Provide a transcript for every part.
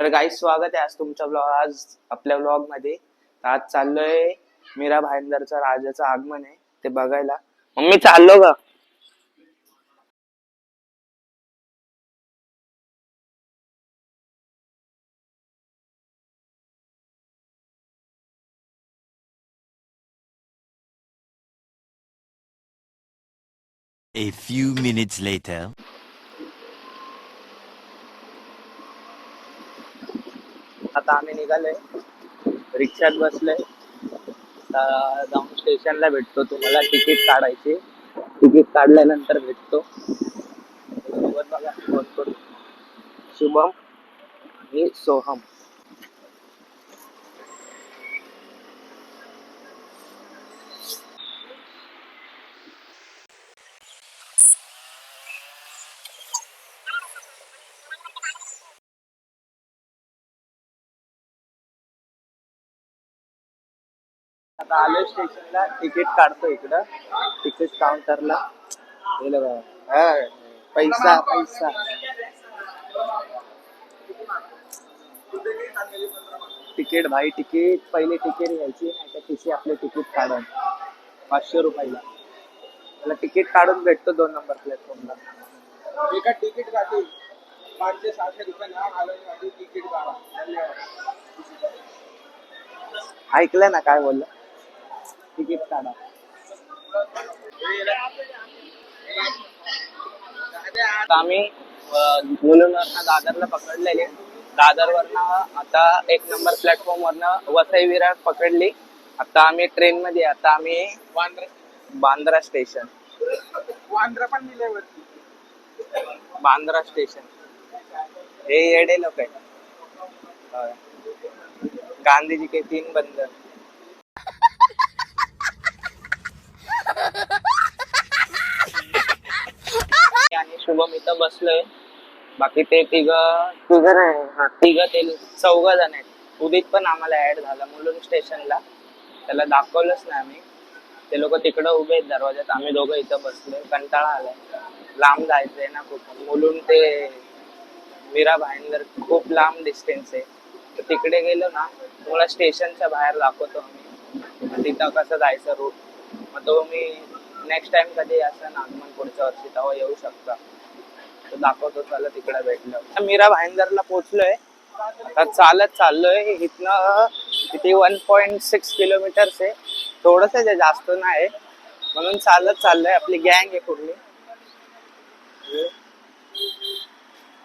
तर गाईस स्वागत आहे आज तुमच्या आज आपल्या व्लॉग मध्ये. आज चाललोय मीरा भाईंदरचा राजाचं आगमन आहे ते बघायला. मम्मी चाललो का? A few minutes later. आता आम्ही निघालोय, रिक्षात बसलोय. आता जाऊन स्टेशनला भेटतो. तुम्हाला तिकीट काढायचे, तिकीट काढल्यानंतर भेटतो. सोबत बघा कोण कोण. शुभम आणि सोहम. आता आलोय स्टेशनला, तिकीट काढतो इकडं तिकीट काउंटरला. पैसा पैसा तिकीट भाई, तिकीट पहिले तिकीट घ्यायची, नाही तर तिची आपले तिकीट काढून 500 रुपयाला मला तिकीट काढून भेटतो 2 नंबर प्लॅटफॉर्मला. एका तिकीट साठी 500-600 रुपये नाव घालवण्यासाठी तिकीट काढा. धन्यवाद. ऐकलं ना काय बोललं? तिकीट काढा. आता आम्ही मुलुंडवरनं दादरला पकडलेले. दादरवरनं आता 1 नंबर प्लॅटफॉर्म वरनं वसई विरार पकडली. आता आम्ही ट्रेन मध्ये, आता आम्ही बांद्रा स्टेशन. वांद्रा पण दिलंय वरती. बांद्रा स्टेशन हे येडे लोक आहेत. होय. गांधीजी के 3 बंधन. आणि शुभम इथं बसलोय. बाकी ते तिघ ते 4 जण आहेत. उदित पण आम्हाला ऍड झाला मुलुंड स्टेशनला, त्याला दाखवलंच नाही आम्ही. ते लोक तिकडं उभे आहेत दरवाज्यात, आम्ही दोघं इथं बसलोय. कंटाळा आलाय, लांब जायचंय ना खूप. मुलुंड ते मीरा भाईंदर खूप लांब डिस्टन्स आहे. तर तिकडे गेलो ना, तुम्हाला स्टेशनच्या बाहेर दाखवतो आम्ही तिथं कसं जायचं रूट. मग तो मी नेक्स्ट टाइम कधी असं ना आगमन पुढच्या वर्षी तेव्हा येऊ शकता, तो दाखवतो. चला तिकडे भेटलं. मीरा भाईंदरला पोहोचलोय. आता चालत चाललोय इथनं. किती 1.6 किलोमीटर्स आहे. थोडस आहे, जास्त नाही, म्हणून चालत चाललोय. आपली गँग आहे पूर्ण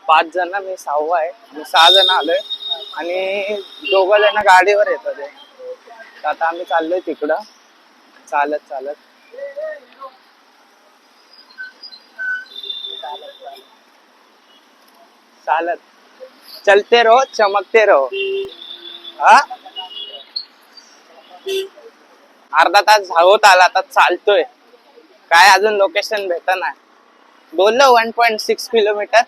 5 जण, मी 6वा आहे. मी 6 जण आलोय आणि 2 जण गाडीवर येतात. आता आम्ही चाललोय तिकडं चालत चालत चालत. चलते रहो चमकते रहो. हा, अर्धा तास होत आला, आता चालतोय. काय अजून लोकेशन भेटना. बोललो 1.6 किलोमीटर,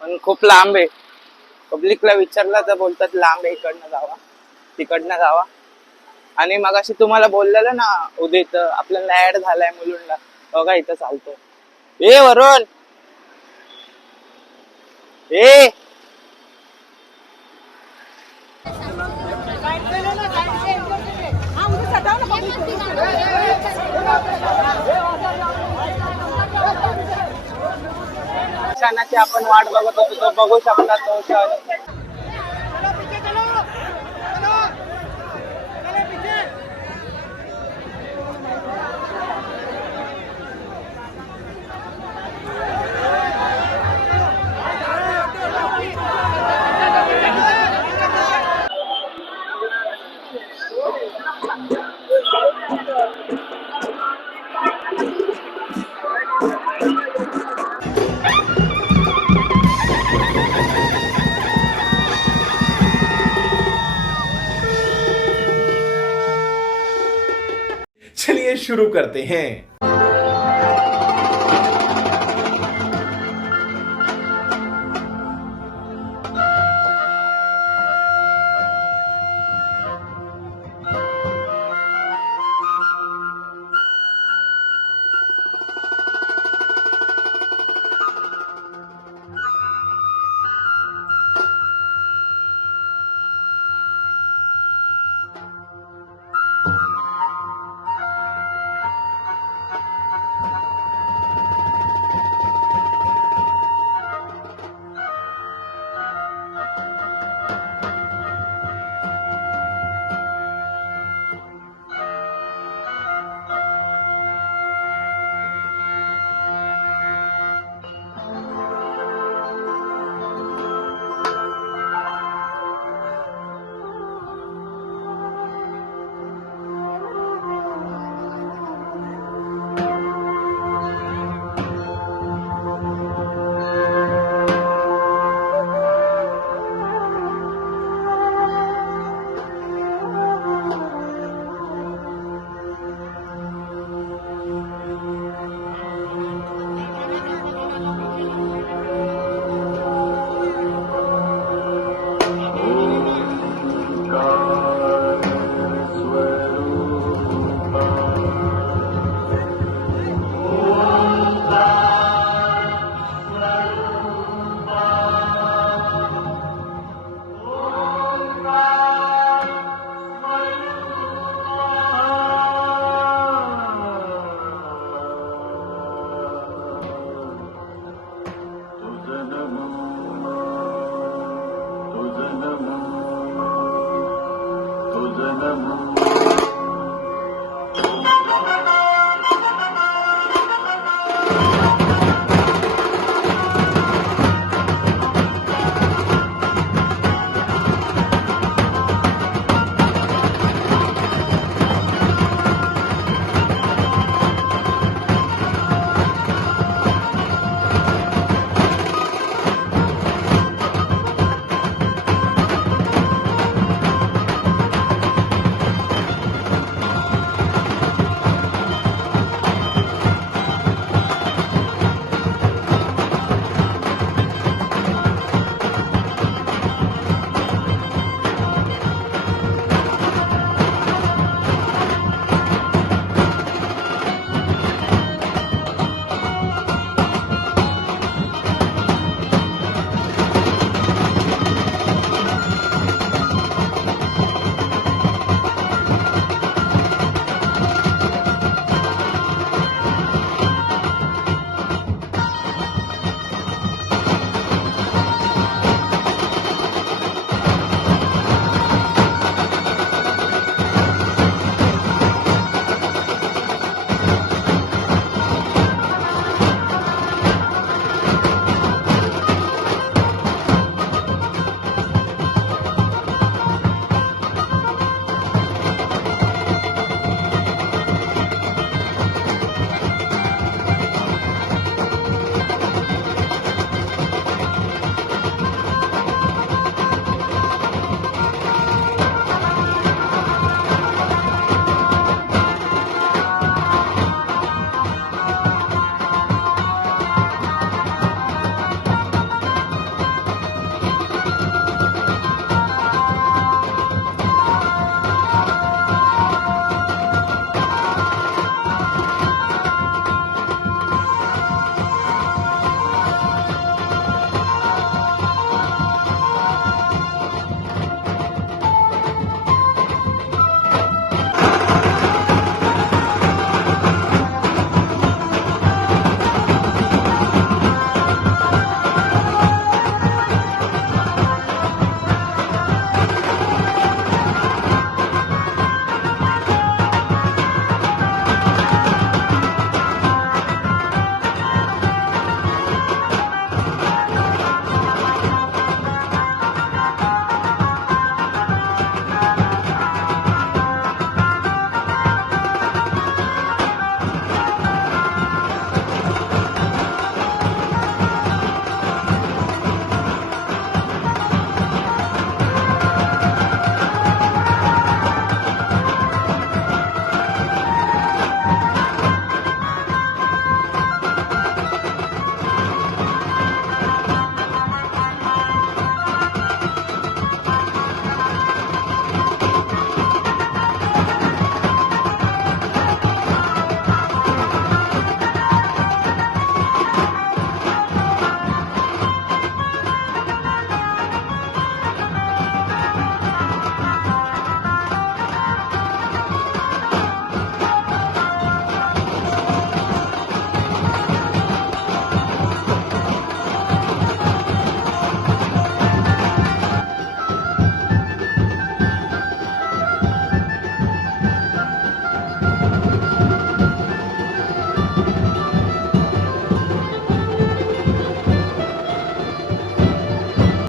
पण खूप लांब आहे. पब्लिकला विचारलं तर बोलतात लांब आहे, इकडनं जावा तिकडनं जावा. आणि मग अशी तुम्हाला बोललेलं ना उदित, आपल्याला ऍड झालाय मुलुंडला, बघा इथं चालतो. ए वरुण, ए क्षणाची आपण वाट बघत होतो, तो बघू शकता तो क्षण. चलिए शुरू करते हैं.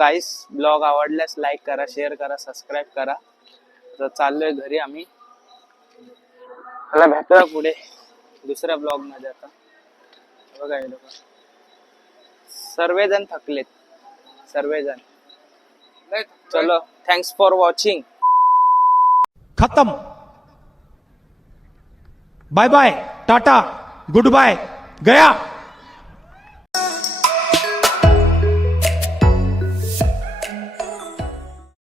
गाईस ब्लॉग आवडल्यास लाईक करा, शेअर करा, सबस्क्राईब करा. तर चाललोय घरी आम्ही. मला भेटूया पुढे दुसऱ्या ब्लॉग मध्ये. आता बघा हे लोक सर्वजण थकलेत, सर्वजण. चलो, थँक्स फॉर वॉचिंग. खत्म. Bye bye, tata, goodbye, गया.